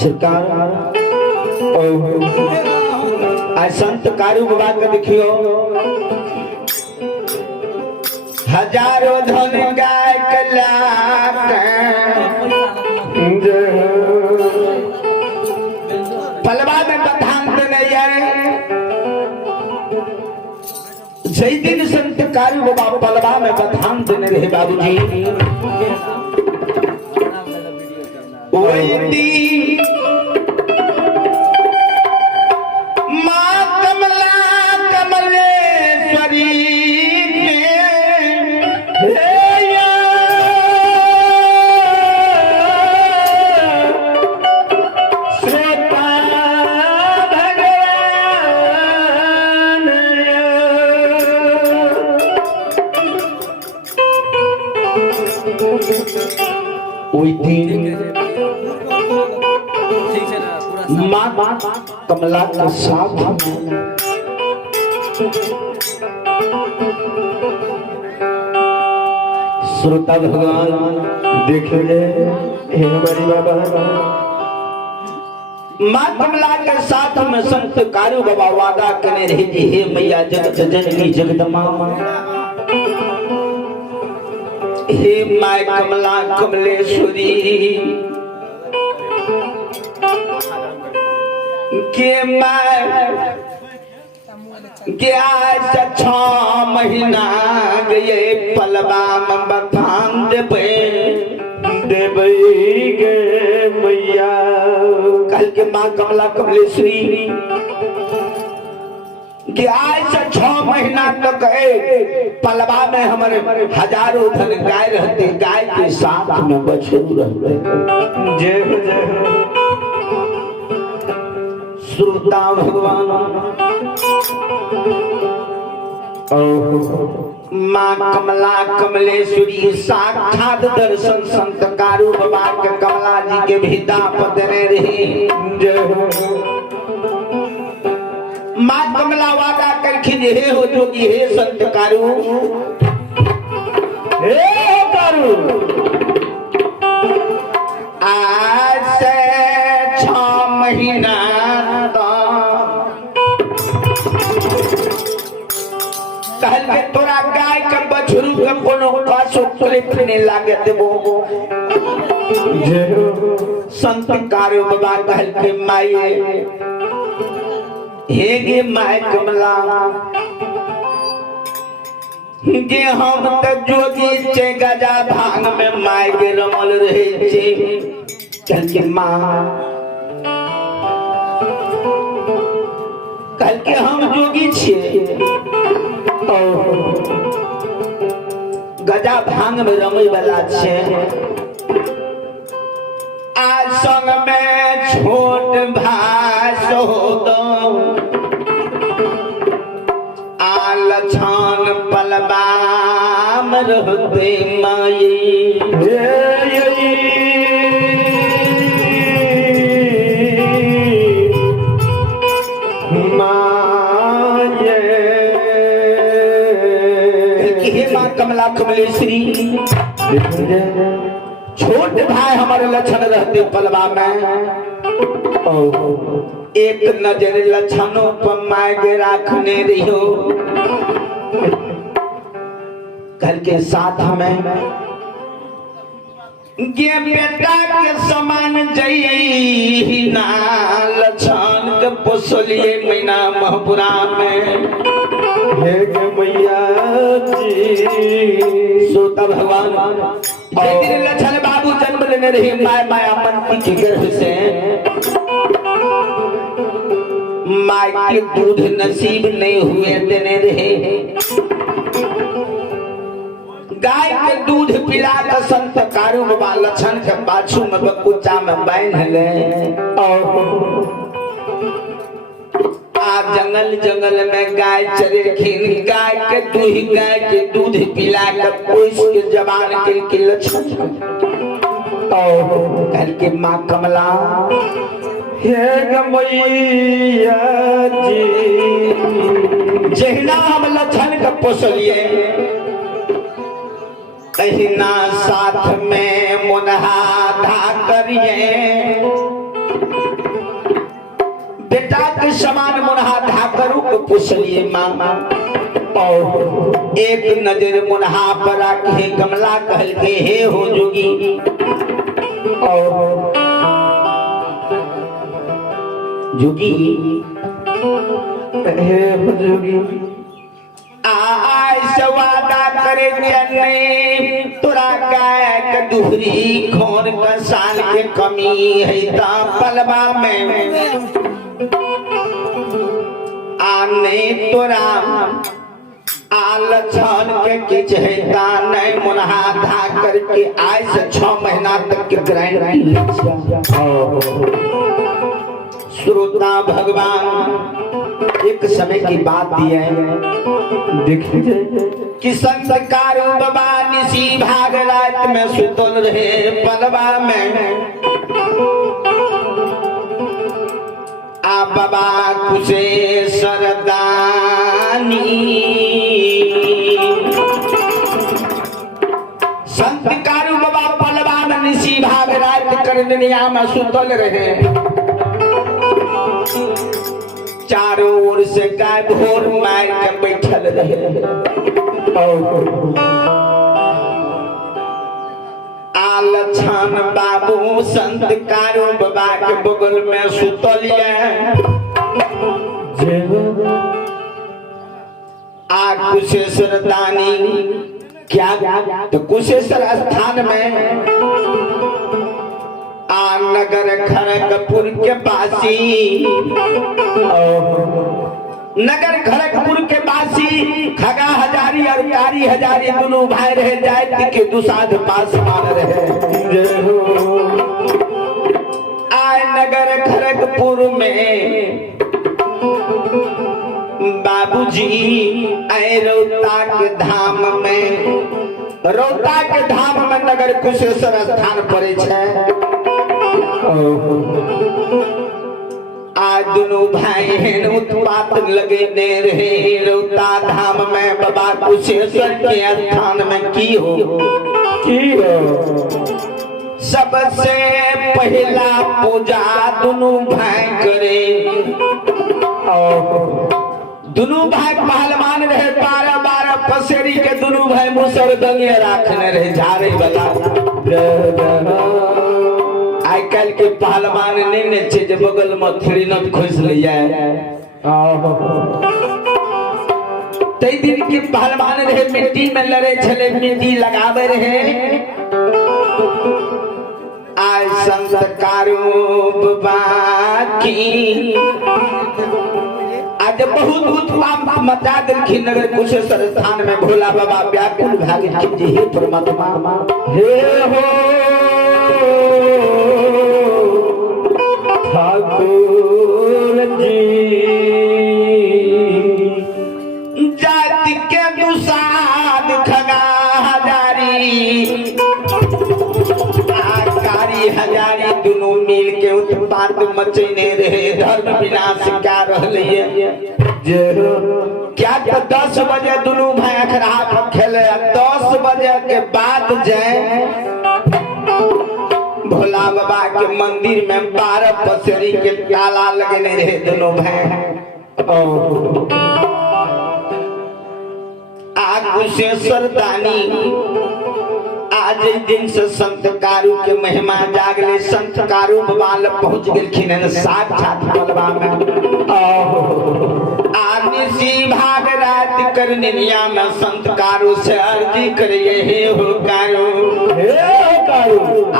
सरकार आज संत कारू बाबा के देखियो हजारों धन गाय पलवा में बधान नहीं आए जय दिन संत कारू बाबा पलवा में बधान देने रहे बाबूजी वही माँ कमला कमलेश्वरी माँ कमला के साथ श्रोता भगवान देखिए हे हमारी बाबा माँ कमला के साथ में संत कारू बाबा वादा करने रहे थे हे मैया जगत जननी जगदम्बा हे माँ कमला कमलेश्वरी के मैं आज 6 महीना गए पलवा में बधान देबै गे मैया कल के माँ कमला कमलेश्वरी कि आज 6 महीना तक पलवा में हमारे हजारों धन गाय रहते गाय के साथ में बछरू रहते जय श्रोता भगवान माँ कमला कमलेश्वरी साक्षात दर्शन संत कारू बाबा के कमला जी के भिदा पदने रही माँ कमला वादा करखिन हे हो जोगी हे संत कारू हे कारू आज से 6 महीना कहल के तोरा गाय के बछरू के कोनो कासो तोले लागे देबो संत कारू बाबा कहल के माई हे गे माय कमला गे हम त जोगी छे गजा भांग में माय के रमल रहे छे कहल के माँ कहल के हम जोगी छे गजा भांग में रमई वाला छे आज संग में छोट भाई सोदो आलछान पलवा में रहते माई माँ कमला कमलेश्वरी छोट भाई हमारे लक्षण रहते पलवा में एक नजर लक्षणों पर माय के रखने रहियो घर के साथ में गे बेटा के समान जई ना लक्षण के पोसलिए महीना महपुरा में हे मैया जी सोता भगवान लक्षण बाबू जन्म लेने रही माय माया मन की गर्भ से माय के दूध नसीब नहीं हुए देने रहे गाय के दूध पिला कर संत कारू बाबा लक्षण के बाछू में बकुचा में बांध गए आ जंगल में गाय चरेखिन गाय के दूध पिला कर पोस के जवान के लक्षण घर के माँ कमला हे गमैया जी जहिना हम लक्षण के पोसलिए कहिना साथ में मुनहा धा करिए बेटा के समान मुनहा धा करू को पूछलिए मामा और एक नजर मुनहा पर आके कमला कहल के हे हो जोगी और जोगी हे हो जोगी आय वादा करे जने तोरा गाय के दुहरी खोन का साल के कमी है ता पलवा में आने तोरा आल छन के किछ है ता नहीं मुनहा धा करके आज से 6 महीना तक के ग्राइंड श्रोता भगवान एक समय की बात दी है देखिए कि संत कारू बाबा निसी भाग रात में सुतल रहे पलवा में आ बाबा कुसे सरदानी संत कारू बाबा पलवा में निसी भाग रात कर दुनिया में सुतल रहे चारों ओर से गाय भोर मार के बैठल रहे आल छान बाबू संत कारू बाबा के बगल में सुतल आ कुशेश्वर दानी क्या तो कुशेश्वर स्थान में आ नगर खड़गपुर के पासी नगर खड़गपुर के पासी खगा हजारी और कारी हजारी दोनों भाई रहे जाति के दुसाध पास मान रहे आय नगर खड़गपुर में बाबूजी आए रौता के धाम में रौता के धाम में नगर कुशेश्वर स्थान पड़े छे आज दोनों भाई हैं उत्पात लगे दे रहे रौता धाम में बाबा कुशेश्वर के स्थान में की हो सबसे पहला पूजा दोनों भाई करे दोनों भाई पहलवान रहे 12 पसेरी के दोनों भाई मुसर दंगे राखने रहे झारे वाला आई कल के पहलवान नहीं नचे जब बगल में थोड़ी न खोज ले जाए तई दिन के पहलवान रहे मिट्टी में लड़े छले मिट्टी लगावे रहे आज संत कारू बाबा की आज बहुत उत्पात मचा दिलखिन नगर कुशेश्वर स्थान में भोला बाबा व्याकुल भागे कि हे परमात्मा हे हो ठाकुर जी जाति के दुसाध खगा हजारी कारी हजारी दोनों मिल के उत्पात मचने रहे धर्म विनाश क्या रहे क्या 10 बजे दोनों भाई अखड़ा पर खेले 10 बजे के बाद जाए भोला बाबा के मंदिर में 12 पसेरी के ताला लगने रहे दोनों भाई आ कुशेश्वर दानी आज दिन से संत कारू के महिमा जागले संत कारू बाबा पहुंच गए साक्षात पलवा में आनिसी भाग रात कर निनिया में संत कारू से अर्जी करिए हे हो कारू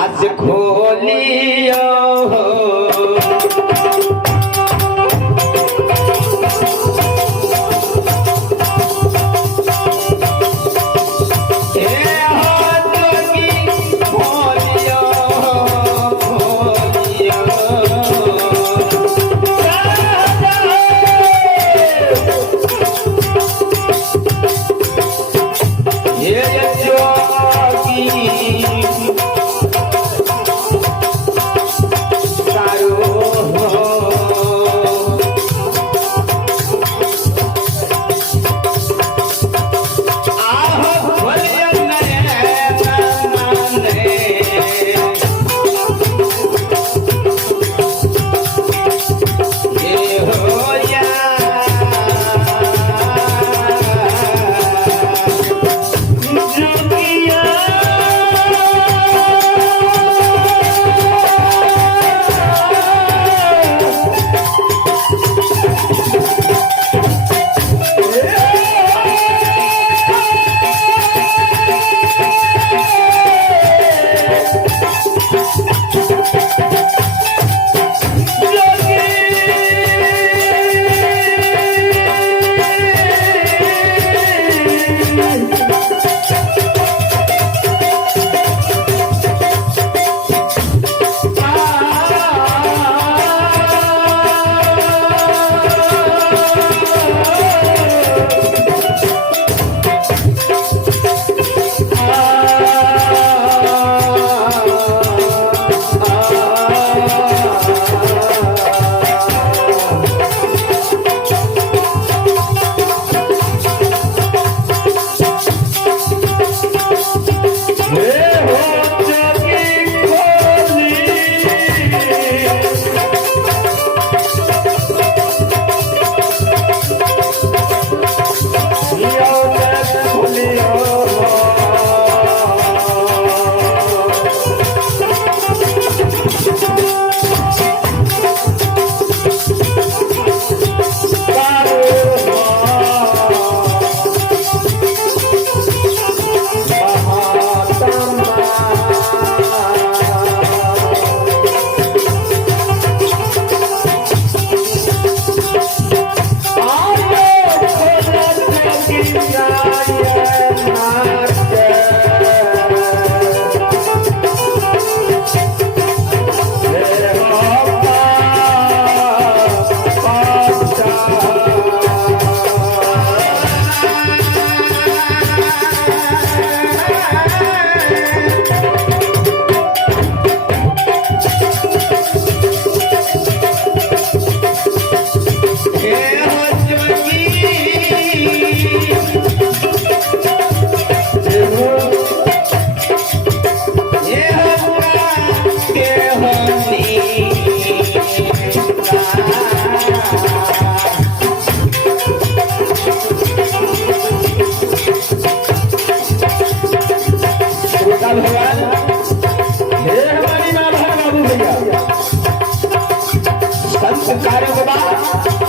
आज खोलियो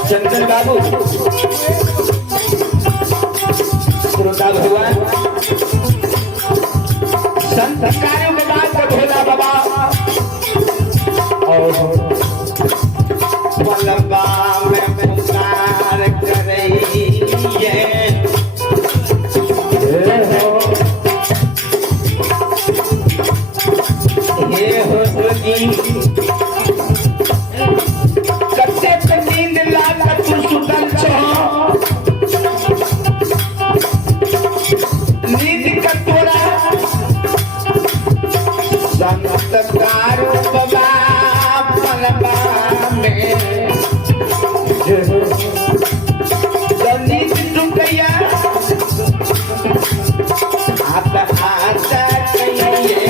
शंकर बाबू श्रोता भगवान संत कार्य में बात कर भोला बाबा और पलवा में पुकार करइए हे हो जी कते नींद लागत तू सुतल छो नींद का तोरा संस्कार बाबा पलवा में तो नींद टूट गया आता आता कहिए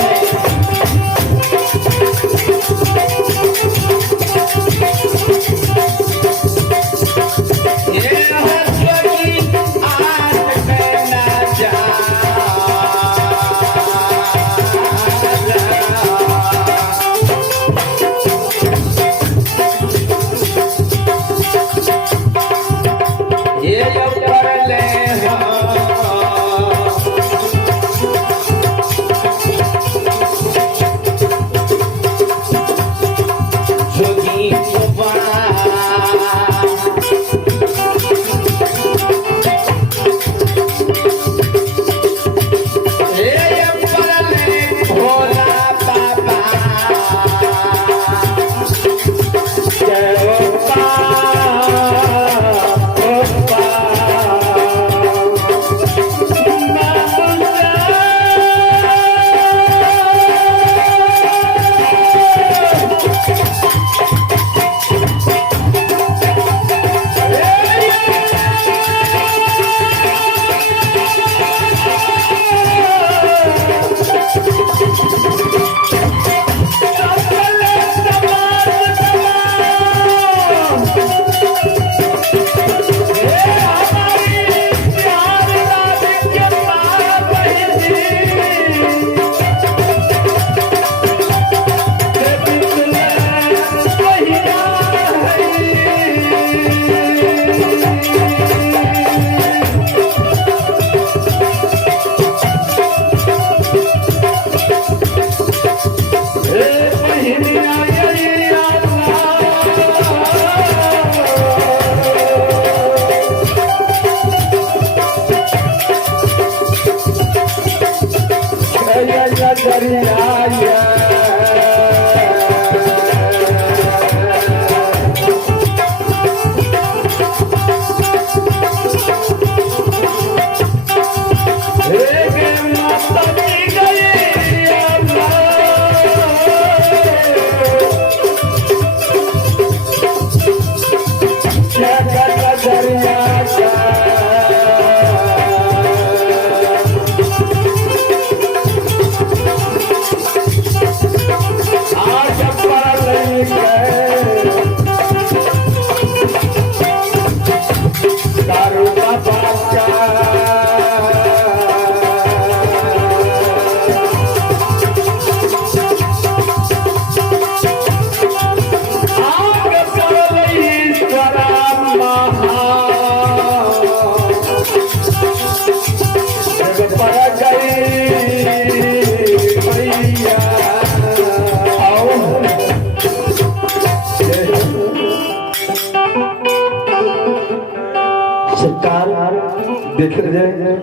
देख रहे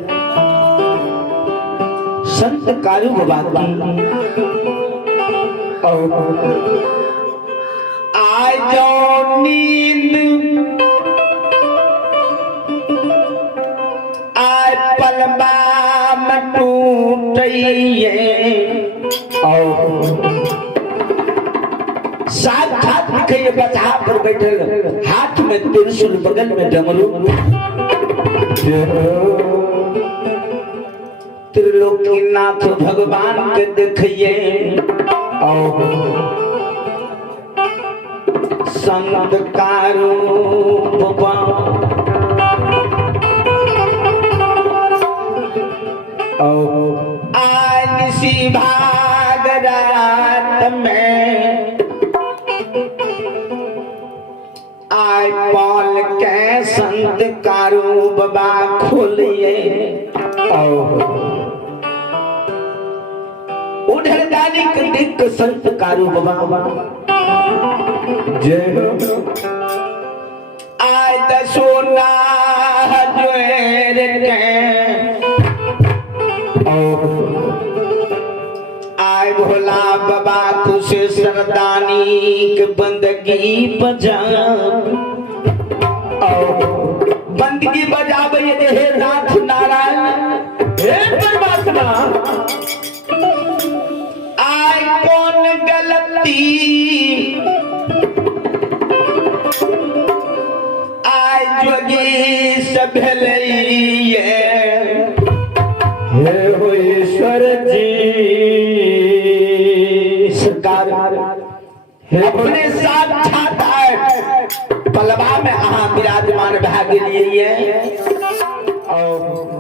संत कारू बाबा आज नींद आज पलवा में टूटिए साथ लिखे बता पर बैठल हाथ में त्रिशूल बगल में डमरू त्रिलोकीनाथ भगवान के देखिए संत कारू बाबा आज सी भाग रात में आय पाल बाबा खोलिए उधर दानिक दिक संत कारू बाबा जय आय दसोना जोर आय भोला बाबा तुझे सरदानी के बंदगी बजा बंदगी बजावे हे नाथ नारायण हे परमात्मा आय कौन गलती आय जोगी सब भलैये हे हो ईश्वर जी सरकार अपने साक्षात पलवा में अहाँ विराजमान भए गेलिए और